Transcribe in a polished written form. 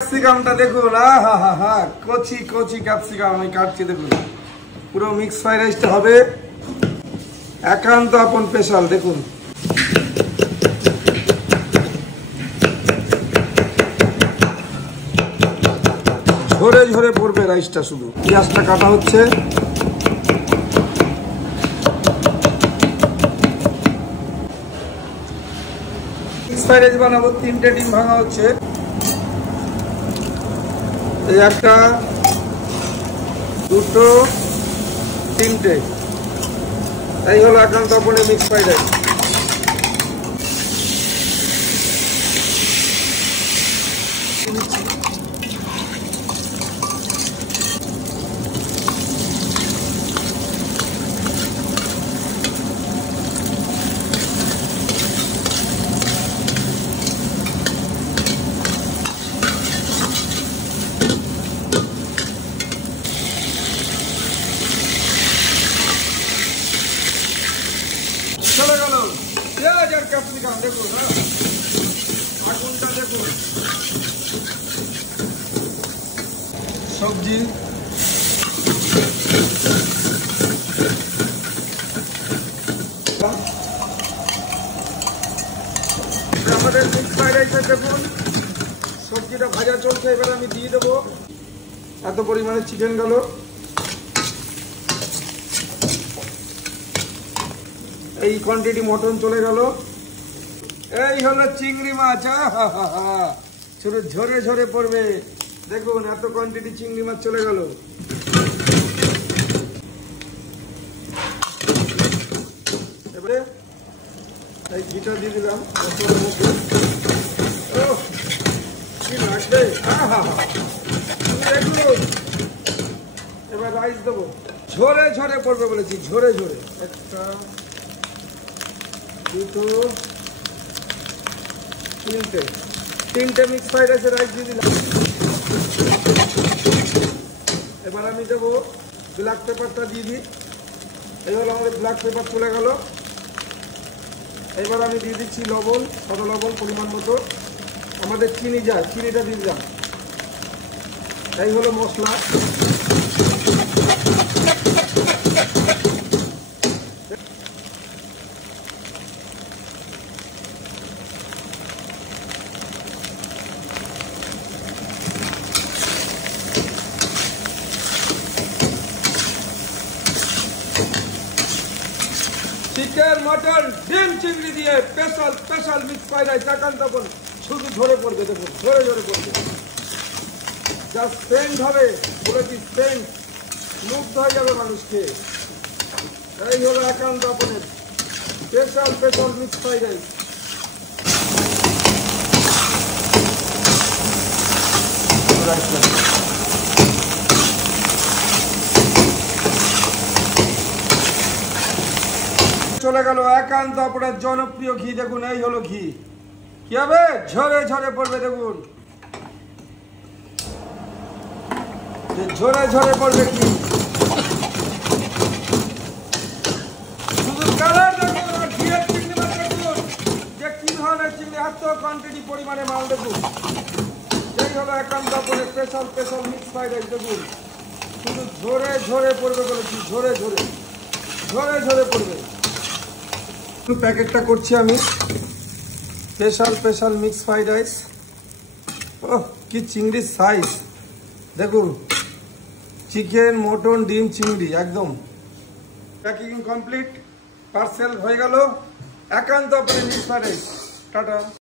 ক্যাপসিকামটা দেখুন, আহা কচি কচি ক্যাপসিকাম আমি কাটছি দেখুন। পুরো মিক্স ফ্রাইড রাইসটা হবে একান্ত আপন স্পেশাল। দেখুন ঝরে ঝরে পড়বে রাইসটা। শুধু পেঁয়াজটা কাটা হচ্ছে। মিক্স ফ্রাইড রাইস বানাবো, 3টে ডিম ভাঙা হচ্ছে। এই একটা, দুটো, 3টে। এই হলো একান্ত আপনের মিক্স ফ্রাইড রাইস। চলে গেল পেঁয়াজ আর ক্যাপসিকাম। দেখুন আগুনটা দেখুন। সবজি আমাদের মিক্স ফ্রাইড রাইসে দেখুন সবজিটা ভাজা চলছে। এবার আমি দিয়ে দেবো এত পরিমাণে চিকেন গেল। এই কোয়ান্টিটি মটন চলে গেল। এই হলো চিংড়ি মাছ, ছোট ঝরে ঝরে পড়বে। দেখুন এত কোয়ান্টিটি চিংড়ি মাছ চলে গেল। এবারে এই ঘিটা দিয়ে দিলাম। কি লাগবে, দেখুন। এবার রাইস দেবো, ঝরে ঝরে পড়বে বলেছি, ঝরে ঝরে। একটা, দুটো, 3টে মিক্স ফ্রাইড রাইসের রাইস দিয়ে দিলাম। এবার আমি দেবো ব্ল্যাক পেপারটা দিয়ে দিই। এই হলো আমাদের ব্ল্যাক পেপার চলে গেল। এবার আমি দিয়ে দিচ্ছি লবণ, সাদা লবণ পরিমাণ মতো। আমাদের চিনি যায়, চিনিটা দিয়ে দিলাম। এই হলো মশলা। চিকেন, মটন, ডিম, চিংড়ি দিয়ে স্পেশাল মিক্স ফ্রাইড রাইস একান্ত আপন। শুধু ঝরে পড়বে, দেখুন ঝরে ঝরে পড়বে। যা সেন্ট হবে বলেছি, সেন্ট মুগ্ধ হয়ে যাবে মানুষকে। এই হলো একান্ত আপনের স্পেশাল মিক্স ফ্রাইড রাইস। চলে গেল একান্ত আপনার জনপ্রিয় ঘি। দেখুন এই হলো ঘি। কি হবে, ঝরে ঝরে পড়বে। দেখুন ঝরে ঝরে পড়বে ঘি। শুধু কালার দেখুন আর ঘিয়ের চিংড়ি মাছ দেখুন যে কি ধরনের চিংড়ি, এত কোয়ান্টিটি পরিমাণে মাল। দেখুন এই হলো একান্ত আপনার স্পেশাল মিক্স ফ্রাইড রাইস। দেখুন শুধু ঝরে ঝরে পড়বে বলেছি, ঝরে ঝরে ঝরে পড়বে। প্যাকেটটা করছি আমি, স্পেশাল মিক্স ফ্রাইড রাইস। ওহ কি চিংড়ির সাইজ দেখুন। চিকেন, মটন, ডিম, চিংড়ি একদম। প্যাকিং কমপ্লিট, পার্সেল হয়ে গেল একান্ত মিক্স ফ্রাইড রাইস। টাটা।